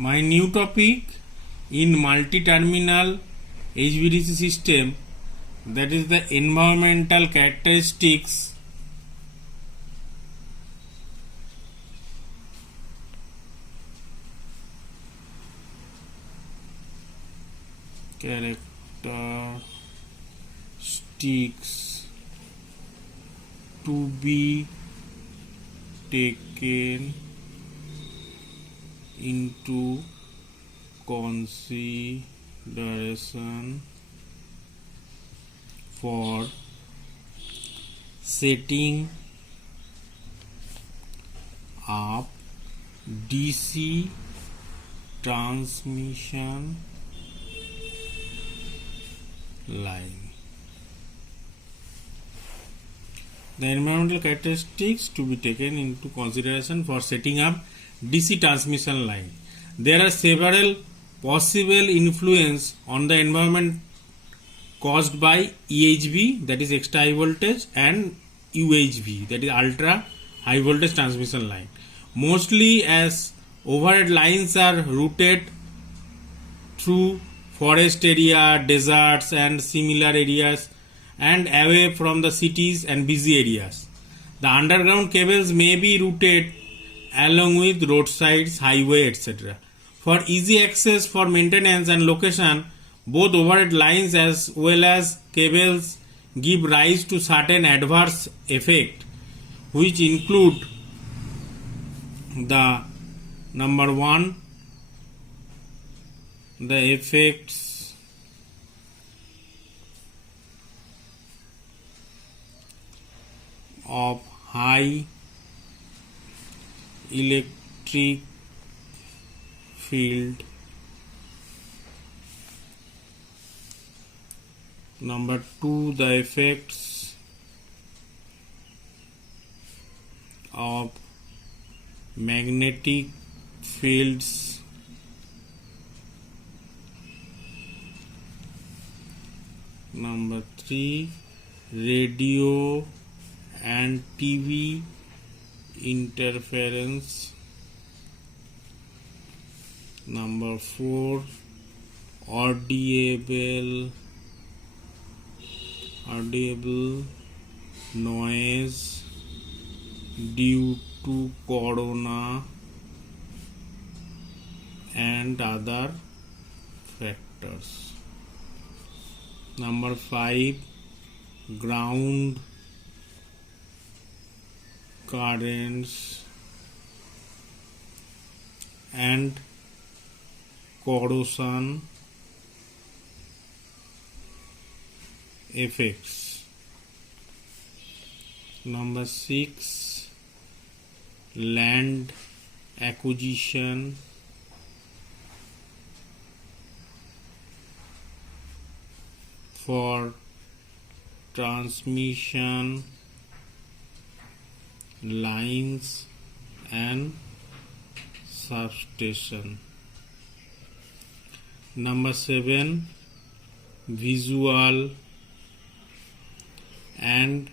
My new topic in multi-terminal HVDC system, that is the environmental characteristics to be taken into consideration for setting up DC transmission line. The environmental characteristics to be taken into consideration for setting up DC transmission line. There are several possible influence on the environment caused by EHV, that is extra high voltage, and UHV, that is ultra high voltage transmission line. Mostly as overhead lines are routed through forest area, deserts and similar areas and away from the cities and busy areas. The underground cables may be routed along with roadsides, highway, etc. For easy access for maintenance and location, both overhead lines as well as cables give rise to certain adverse effects, which include the number one, the effects of high electric field. Number two, the effects of magnetic fields. Number three, radio and TV interference. Number four, audible noise due to corona and other factors. Number five, ground currents and corrosion effects. Number six, land acquisition for transmission lines and substation. Number seven, visual and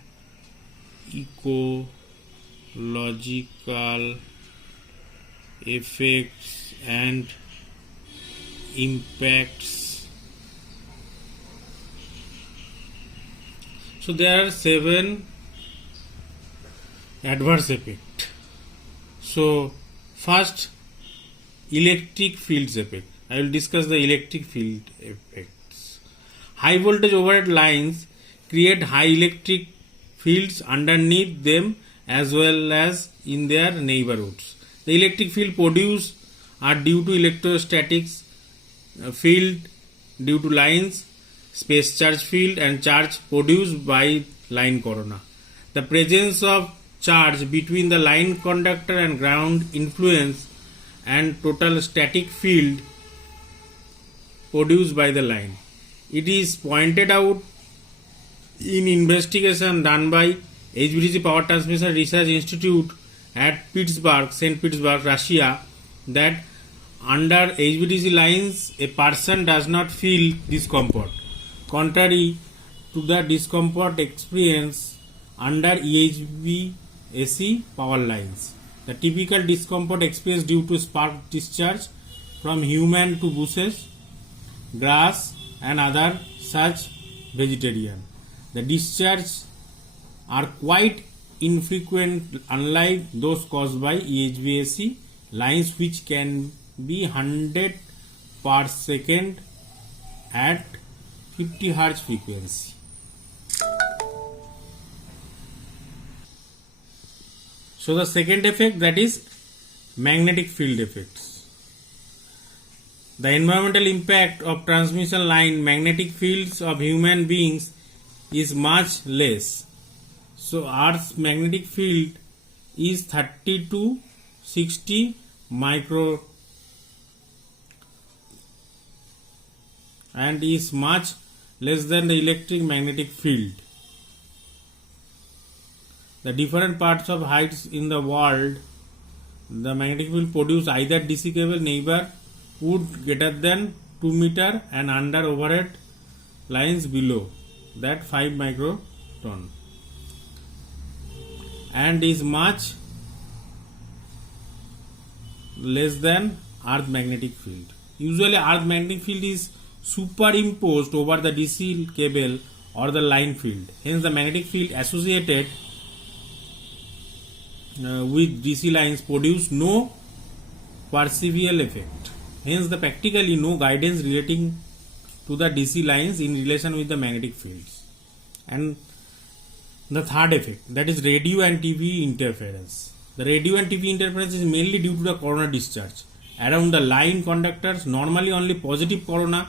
ecological effects and impacts. So there are 7 adverse effects. So first, electric fields effect. I will discuss the electric field effects. High voltage overhead lines create high electric fields underneath them as well as in their neighborhoods. The electric field produced are due to electrostatics field due to lines, space charge field and charge produced by line corona. The presence of charge between the line conductor and ground influence and total static field produced by the line. It is pointed out in investigation done by HVDC Power Transmission Research Institute at Pittsburgh, St. Petersburg, Russia, that under HVDC lines a person does not feel discomfort, contrary to the discomfort experienced under EHV-AC power lines. The typical discomfort experienced due to spark discharge from human to bushes, grass and other such vegetation. The discharges are quite infrequent, unlike those caused by HVAC lines, which can be 100 per second at 50 Hz frequency. So the second effect, that is magnetic field effects. The environmental impact of transmission line magnetic fields of human beings is much less. So Earth's magnetic field is 30 to 60 micro and is much less than the electric magnetic field. The different parts of heights in the world, the magnetic field produce either DC cable neighborhood greater than 2 meter and under overhead lines below that 5 microton, and is much less than Earth magnetic field. Usually Earth magnetic field is superimposed over the DC cable or the line field. Hence the magnetic field associated with DC lines produce no perceptible effect. Hence the practically no guidance relating to the DC lines in relation with the magnetic fields. And the third effect, that is radio and TV interference. The radio and TV interference is mainly due to the corona discharge. Around the line conductors, normally only positive corona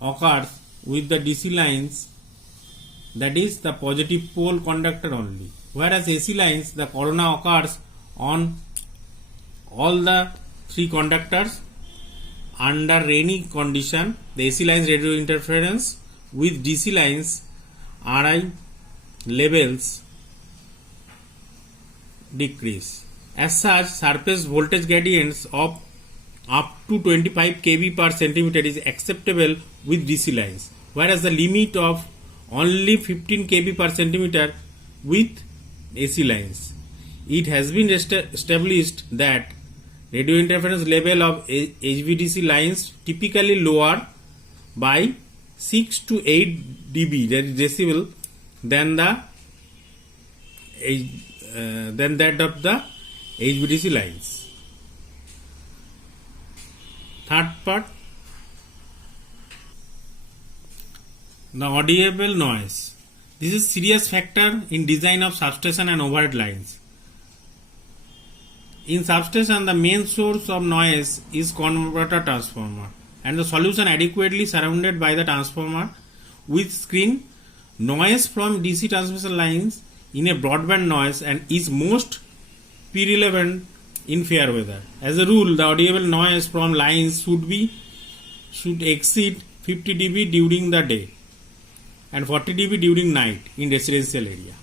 occurs with the DC lines, that is the positive pole conductor only. Whereas AC lines, the corona occurs on all the three conductors. Under rainy condition, the AC lines radio interference with DC lines RI levels decrease. As such, surface voltage gradients of up to 25 kV per centimeter is acceptable with DC lines, whereas the limit of only 15 kV per centimeter with AC lines. It has been established that radio interference level of HVDC lines typically lower by 6 to 8 dB, that is decibel, than that of the HVDC lines. Third part, the audible noise. This is a serious factor in design of substation and overhead lines. In substation, the main source of noise is converter transformer, and the solution adequately surrounded by the transformer with screen. Noise from DC transmission lines in a broadband noise and is most irrelevant in fair weather. As a rule, the audible noise from lines should exceed 50 dB during the day and 40 dB during night in residential area.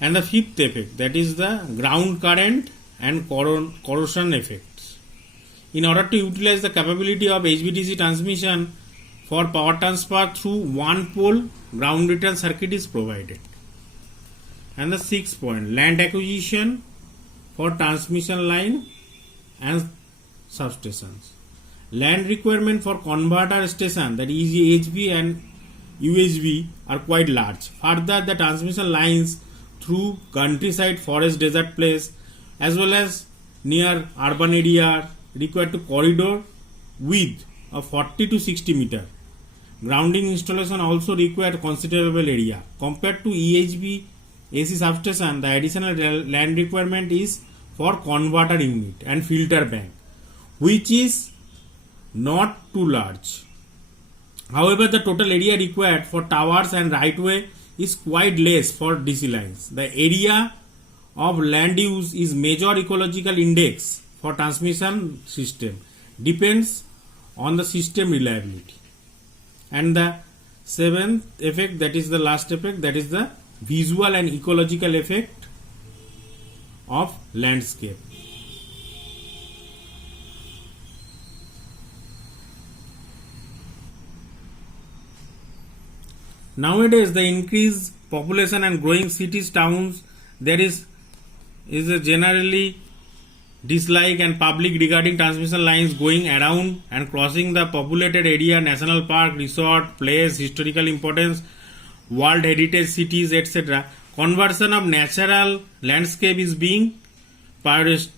And the fifth effect, that is the ground current and corrosion effects. In order to utilize the capability of HVDC transmission for power transfer through one pole, ground neutral circuit is provided. And the sixth point, land acquisition for transmission line and substations. Land requirement for converter station, that is HV and UHV, are quite large. Further, the transmission lines through countryside, forest, desert place, as well as near urban area require to corridor width of 40 to 60 meter. Grounding installation also require considerable area. Compared to EHV AC substation, the additional land requirement is for converter unit and filter bank, which is not too large. However, the total area required for towers and right way is quite less for DC lines. The area of land use is major ecological index for transmission system, depends on the system reliability. And the seventh effect, that is the last effect, that is the visual and ecological effect of landscape. Nowadays, the increased population and growing cities, towns, there is a generally dislike and public regarding transmission lines going around and crossing the populated area, national park, resort, place, historical importance, world heritage cities, etc. Conversion of natural landscape is being prioritized,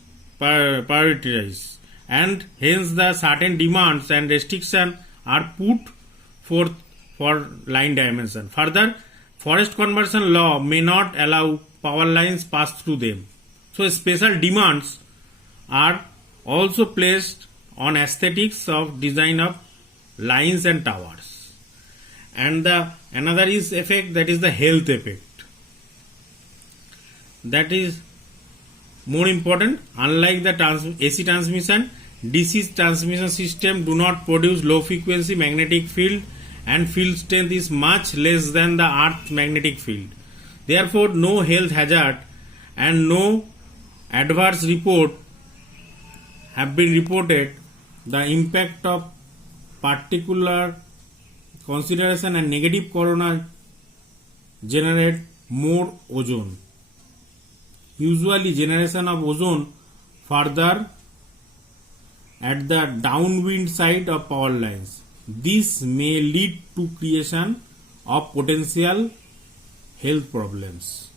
and hence the certain demands and restrictions are put forth for line dimension. Further, forest conversion law may not allow power lines pass through them. So special demands are also placed on aesthetics of design of lines and towers. And the another is effect, that is the health effect. That is more important. Unlike the AC transmission, DC transmission system do not produce low frequency magnetic field, and field strength is much less than the earth magnetic field. Therefore, no health hazard and no adverse report have been reported. The impact of particular consideration and negative corona generate more ozone. Usually generation of ozone further at the downwind side of power lines. This may lead to creation of potential health problems.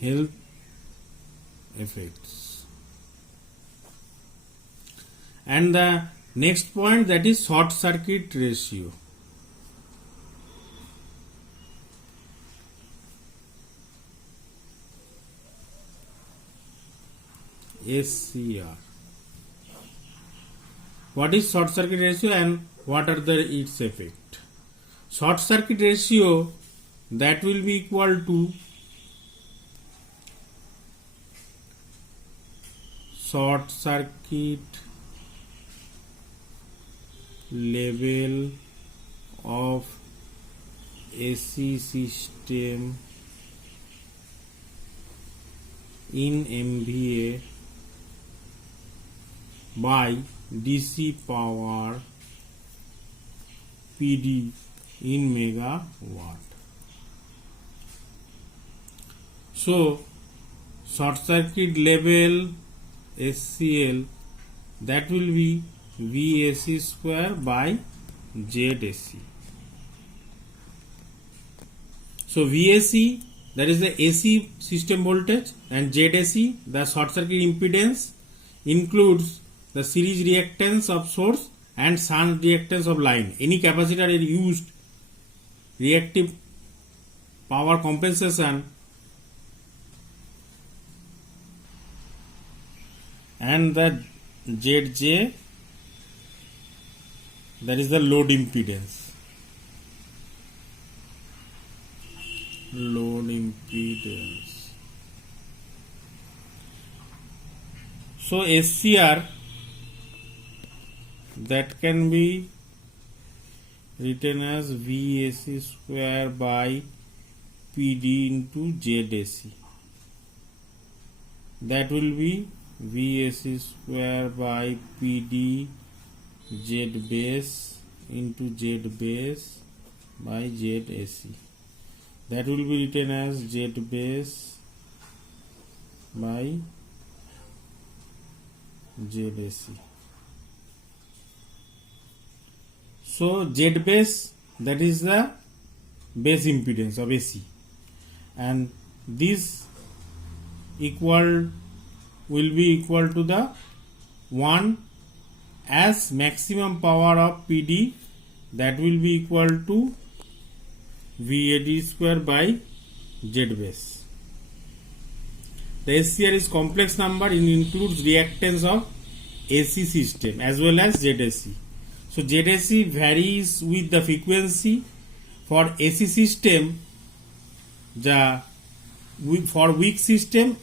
Health effects. And the next point, that is short circuit ratio. SCR. What is short circuit ratio and what are its effect? Short circuit ratio, that will be equal to short circuit level of AC system in MVA by DC power PD in megawatt. So short circuit level SCL, that will be VAC square by ZAC. So VAC, that is the AC system voltage, and ZAC, the short circuit impedance, includes the series reactance of source and shunt reactance of line. Any capacitor is used reactive power compensation, and the ZJ, that is the load impedance. Load impedance. So SCR, that can be written as VAC square by PD into ZAC. That will be VAC square by PD Z base into Z base by ZAC. That will be written as Z base by ZAC. So Z base, that is the base impedance of AC, and this will be equal to the 1 as maximum power of PD, that will be equal to VAD square by Z base. The SCR is complex number and includes reactance of AC system as well as ZAC. So ZAC varies with the frequency. For AC system, for weak system,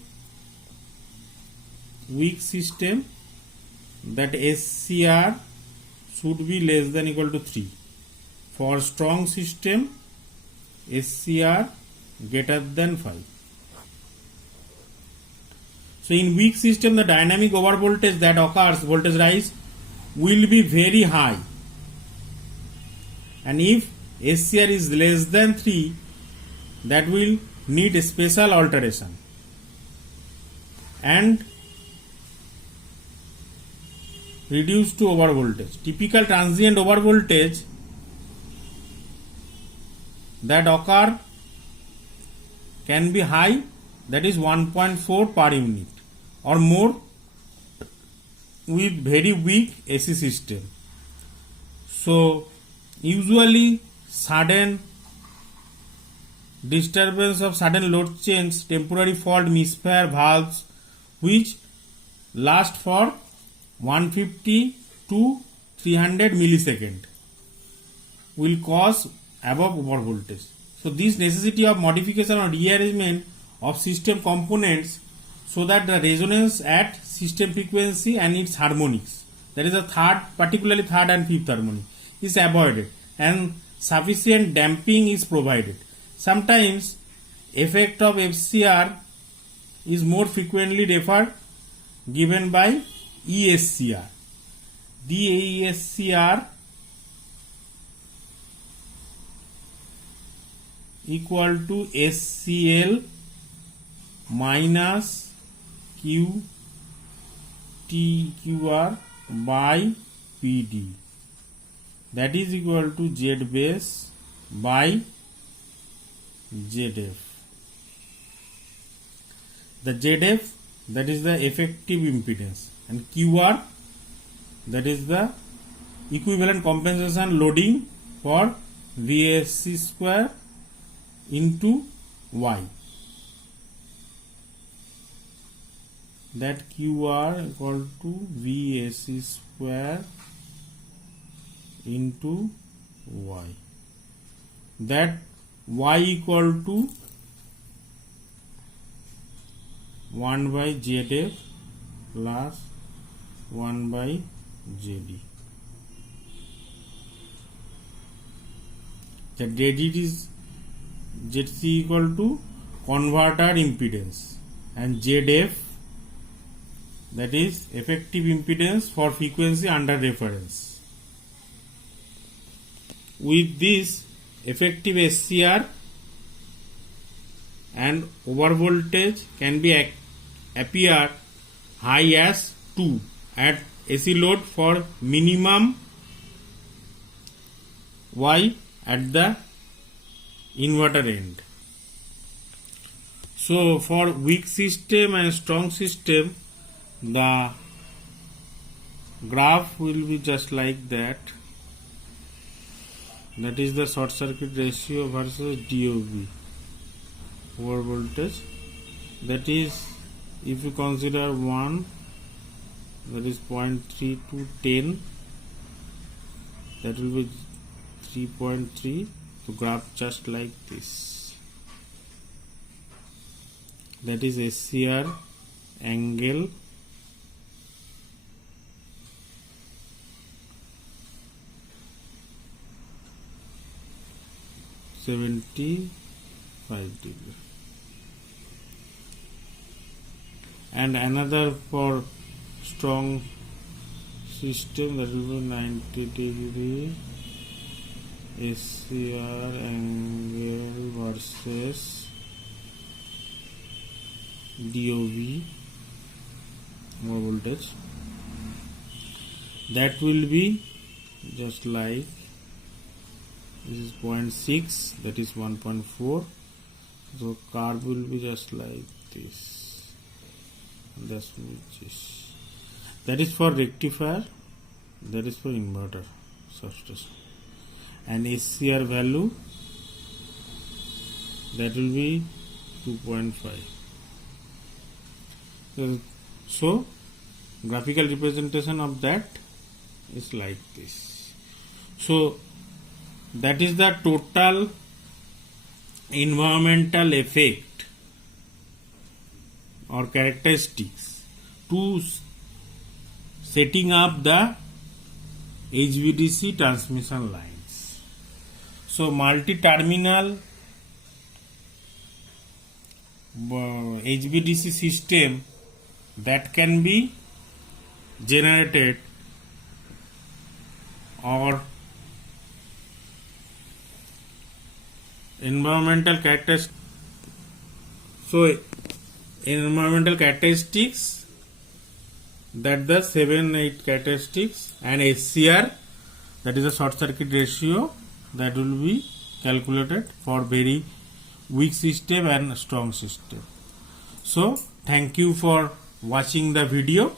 that SCR should be less than equal to 3. For strong system, SCR greater than 5. So in weak system, the dynamic overvoltage that occurs, voltage rise, will be very high, and if SCR is less than 3, that will need special alteration and reduced to overvoltage. Typical transient overvoltage that occur can be high, that is 1.4 per unit or more with very weak AC system. So usually sudden disturbance of sudden load change, temporary fault, misfire valves which last for 150 to 300 millisecond will cause above overvoltage. So this necessity of modification or rearrangement of system components so that the resonance at system frequency and its harmonics, that is the third, particularly third and fifth harmonic, is avoided and sufficient damping is provided. Sometimes effect of FCR is more frequently referred given by ESCR. The ESCR equal to SCL minus QTQR by PD, that is equal to Z base by ZF. The ZF, that is the effective impedance, and QR, that is the equivalent compensation loading for VSC square into Y. That QR equal to VSC square into Y. That Y equal to 1 by ZF plus 1 by ZD. The ZD is ZC equal to converter impedance and ZF, that is effective impedance for frequency under reference. With this, effective SCR and overvoltage can be appear high as 2 at AC load for minimum Y at the inverter end. So for weak system and strong system, the graph will be just like that. That is the short circuit ratio versus DOV, over voltage. That is, if you consider 1, that is 0.3 to 10, that will be 3.3. So graph just like this. That is SCR angle $75, and another for strong system, that will be 90 degree SCR angle versus DOV, more voltage. That will be just like, this is 0.6, that is 1.4. So curve will be just like this. And that's which is, that is for rectifier, that is for inverter substation. And SCR value, that will be 2.5. So graphical representation of that is like this. So that is the total environmental effect or characteristics to setting up the HVDC transmission lines. So multi-terminal HVDC system that can be generated or environmental characteristics So environmental characteristics, that the 7-8 characteristics, and SCR, that is a short circuit ratio, that will be calculated for very weak system and strong system. So thank you for watching the video.